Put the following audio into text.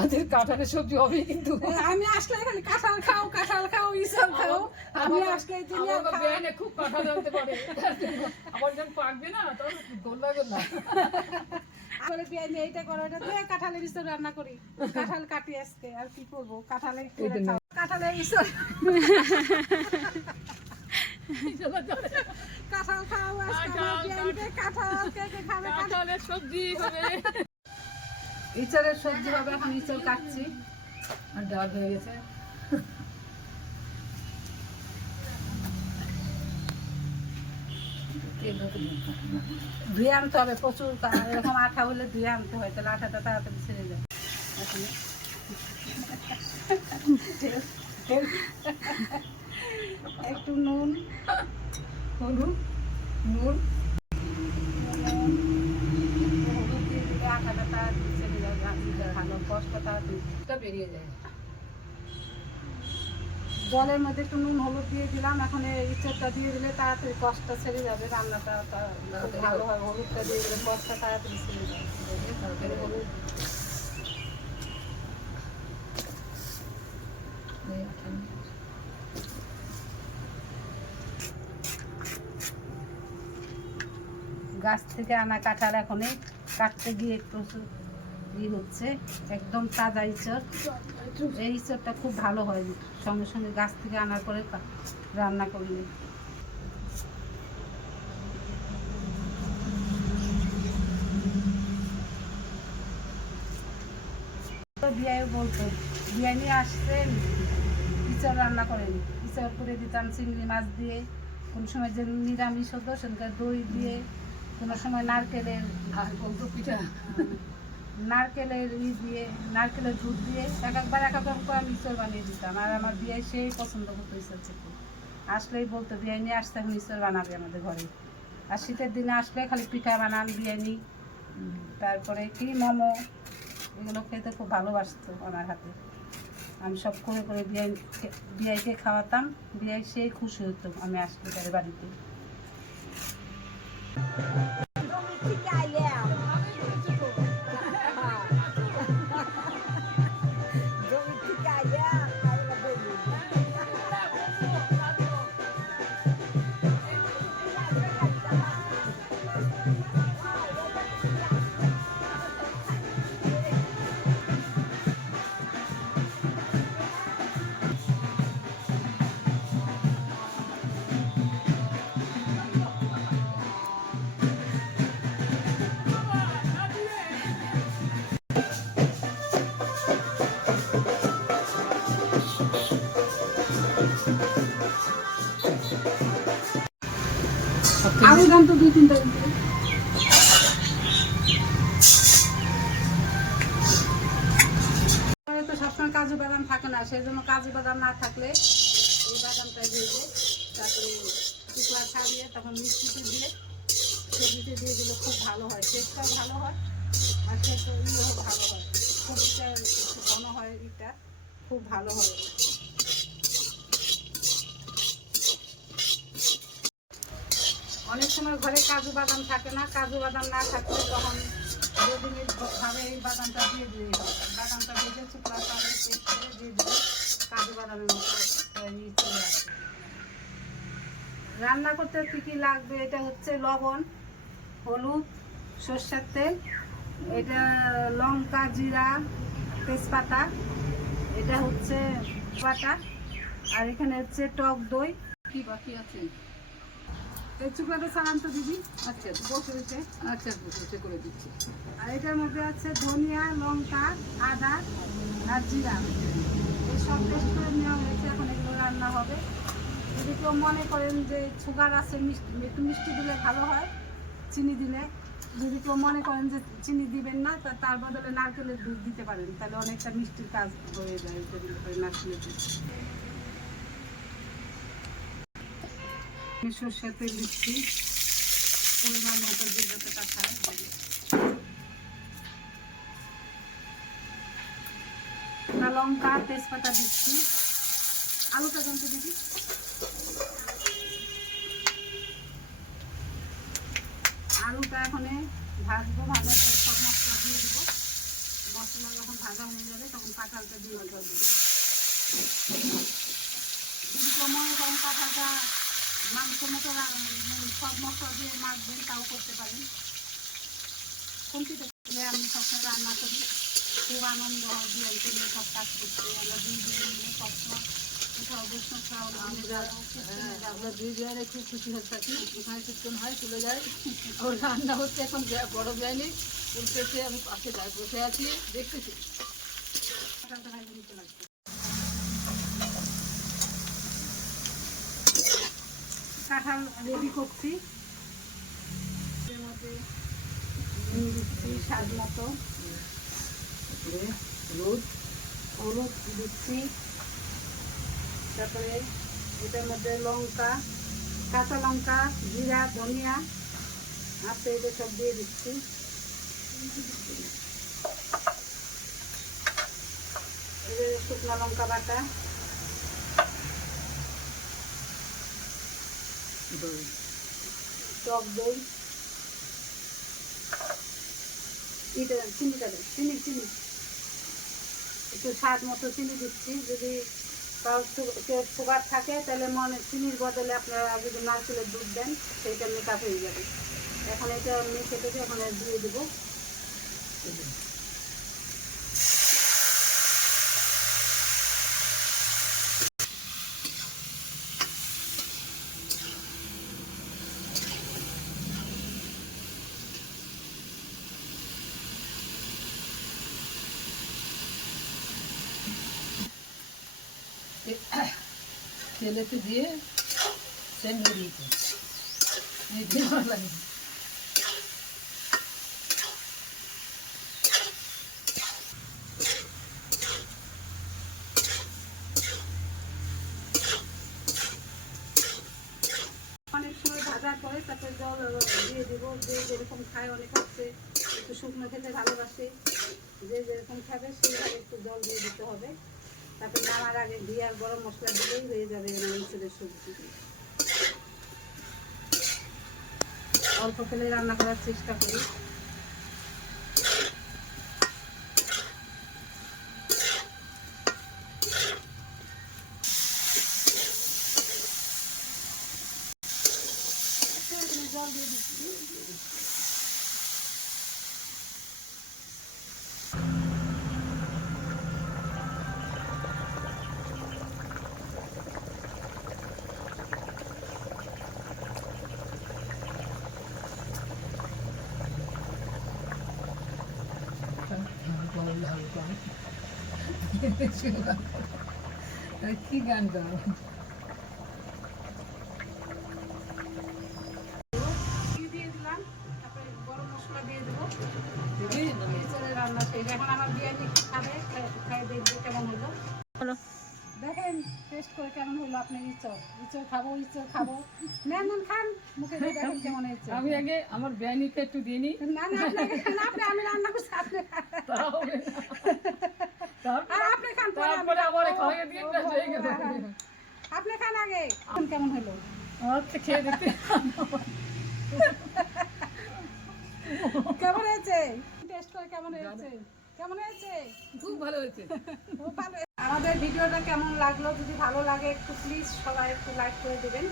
আজকে কাঁঠালের সবজি হবে কিন্তু আমি আসলে এখানে কাঁঠাল খাও ইসব খাও। আমি আসলে খুব কাঁঠাল আনতে পারে, আবার যখন পাকবে না তখন গোল্লা গোল্লা করে বিয়ে নিয়ে এইটা করো, এটা দিয়ে কাঁঠালের ইসব রান্না করি। কাঁঠাল কাটি আজকে, আর কি করবো, কাঁঠালের ইসব কাঁঠাল খাও আজকে। কাঁঠাল কে কে খাবে? কাঁঠালের সবজি হবে, ইঁচড়ের সবজি হবে। এখন ইঁচড় কাটছি, আর ডাল হয়ে গেছে। ধুয়ে আনতে হবে প্রচুর, এরকম আঠা হলে ধুয়ে আনতে হয়, তাহলে আঠাটা তাড়াতাড়ি ছেড়ে যায়। একটু নুন, হলুদ, নুন, আঠাটা তাড়াতাড়ি ছেড়ে যায়, ভালো কষ্ট তাড়াতাড়ি বেরিয়ে যায়। জলের মধ্যে একটু নুন হলুদ দিয়ে দিলাম। এখন ইঁচড়টা দিয়ে দিলে তাড়াতাড়ি কষ্টটা ছেড়ে যাবে, রান্নাটা খুব ভালো হয়। হলুদটা দিয়ে দিলে কষ্টটা তাড়াতাড়ি ছেড়ে যাবে। হলুদ গাছ থেকে আনা কাঁঠাল এখনই কাটতে গিয়ে একটু হচ্ছে, একদম তাজা ইঁচড়। এই ইঁচড়টা খুব ভালো হয়, সঙ্গে সঙ্গে গাছ থেকে আনার পরে রান্না করলে। বিয়ায় বলতো, বিয়ায় নিয়ে আসতেন, ইঁচড় রান্না করেন, ইঁচড় করে দিতাম চিংড়ি মাছ দিয়ে, কোনো সময় যে নিরামিষ হতো সেখানকার দই দিয়ে, কোনো সময় নারকেলের পিঠা, নারকেলের দিয়ে, নারকেলের দুধ দিয়ে একবার এক এক করে আমি ইঁচড় বানিয়ে দিতাম। আর আমার বিয়ে সেই পছন্দ করতো ইঁচড় খেতে, আসলেই বলতো বিয়ে নিয়ে আসতে এখন ইঁচড় বানাবে আমাদের ঘরে। আর শীতের দিনে আসলে খালি পিঠা বানান, বিরিয়ানি, তারপরে কি মোমো, এগুলো খেতে খুব ভালোবাসতো আমার হাতে। আমি সব করে করে বিয়াইকে খাওয়াতাম, বিয়াই সেই খুশি হতো আমি আসলে তার বাড়িতে। আলু দাম তো 2-3টা তো সবসময় কাজু বাদাম থাকে না, সেই জন্য কাজু বাদাম না থাকলে এই বাদামটা ভেজে তারপরে টুকরা ছাড়িয়ে তখন মিষ্টিতে দিয়ে সবজিতে দিয়ে দিলে খুব ভালো হয়, টেস্টটাও ভালো হয় আর খেতে ইয়েও ভালো হয়। সবজিটা একটু ঘন হয়, এটা খুব ভালো হয়। অনেক সময় ঘরে কাজু বাদাম থাকে না, কাজু বাদাম না থাকলে তখন রেডিমেড ভাবে এই বাদামটা দিয়ে দিলেই হয়। বাদামটা ভেজে চুপড়া চালের পেস্ট করে দিয়ে দিলে কাজু বাদামের মতো চলে আসে। রান্না করতে কী কী লাগবে, এটা হচ্ছে লবণ, হলুদ, সর্ষের তেল, এটা লঙ্কা, জিরা, তেজপাতা, এটা হচ্ছে বাটা, আর এখানে হচ্ছে টক দই। কি বাকি আছে? এই চুকলাটা ছাড়ান তো দিদি। আচ্ছা বসে রয়েছে। আচ্ছা, বসে করে দিচ্ছি। আর এটার মধ্যে আছে ধনিয়া, লঙ্কা, আদা আর জিরা, এই সব পেস্ট করে নেওয়া হয়েছে। এখন এগুলো রান্না হবে। যদি কেউ মনে করেন যে সুগার আছে, একটু মিষ্টি দিলে ভালো হয়, চিনি দিলে। যদি কেউ মনে করেন যে চিনি দিবেন না, তার বদলে নারকেলের দুধ দিতে পারেন, তাহলে অনেকটা মিষ্টির কাজ হয়ে যায় নারকেলের দুধ। সর্ষের তেল দিচ্ছি পরিমাণ মতো, যে যতটা খায়। লঙ্কা, তেজপাতা দিচ্ছি। আলুটা জমতে দিবি। আলুটা এখন ভাজবো, ভালো করে সব মশলা দিয়ে দেবো। ভাজা হয়ে যাবে তখন কাঁঠালটা দিয়ে দেবো। যদি সময় তখন কাঁঠালটা মাংস মতো সব মশলা দিয়ে মাখবেন তাও করতে পারেন। কমতিতে করলে আমি সবসময় রান্না করি, খুব আনন্দ হয় বিয়েতে নিয়ে সব কাজ করতে। আমরা দুই বিয়ে নিয়ে সবসময় কোথাও বৈষ্ণব খাওয়া আমরা দুই জায়গায় খুব খুশি হয়ে থাকি, ওখানে কীর্তন হয় চলে যায়, ওর রান্না হচ্ছে এখন বড় যায়নি উঠতেছে, আমি পাশে যাই বসে আছি দেখতেছি। কাঁঠালটা ভাই নিতে লাগবে। কাঁঠাল রেডি করছি, এর মধ্যে দিচ্ছি স্বাদ মতো হলুদ দিচ্ছি, তারপরে এটার মধ্যে লঙ্কা, কাঁচা লঙ্কা, জিরা, ধনিয়া আছে, এটা সব দিয়ে দিচ্ছি। শুকনো লঙ্কা বাটা, টক দই, চিনিটা দেয়, চিনি একটু স্বাদ মতো চিনি দিচ্ছি। যদি সুগার থাকে তাহলে চিনির বদলে আপনারা যদি নারকেলের দুধ দেন সেইটা মেকআপ হয়ে যাবে। এখন এটা মেখে থেকে এখন দিয়ে দেবো। তেলেতে দিয়ে সেন্ড দিয়েছে ভালো লাগে। অনেক সময় ভাজার পরে তারপরে জল দিয়ে দেবো। যে যেরকম খায়, অনেক হচ্ছে একটু শুকনো খেতে ভালোবাসে, যে যেরকম খাবে সেইভাবে একটু জল দিয়ে দিতে হবে। তারপরে নামার আগে ঘি আর গরম মশলা দিলেই হয়ে যাবে মিক্সের সবজি। অল্প তেলে রান্না করার চেষ্টা করি। জল দিয়ে দিচ্ছি। কি গান গাও? দিয়ে দিলাম, তারপরে গরম মশলা দিয়ে দেবো। রান্না শেষ। এখন আমার বিরিয়ানি খাবে, খাই দেখবে কেমন হলো। দেখেন টেস্ট করে কেমন হলো। আপনার ইঁচড় খাবো নেন খান, মুখে দিয়ে দেখেন কেমন হয়েছে। আমি আগে আমার বিরিয়ানিটা একটু দিয়ে নিই। না আপনাকে খান, আমি রান্না করছি, আপনি আপনি খান, তারপরে আবার খাইয়ে দিয়ে হয়ে গেল। আপনি খান আগে। কেমন হলো আচ্ছা খেয়ে দেখতে কেমন হয়েছে, টেস্ট করে কেমন হয়েছে, কেমন হয়েছে? খুব ভালো হয়েছে। আমাদের ভিডিওটা কেমন লাগলো, যদি ভালো লাগে একটু প্লিজ সবাই একটু লাইক করে দেবেন।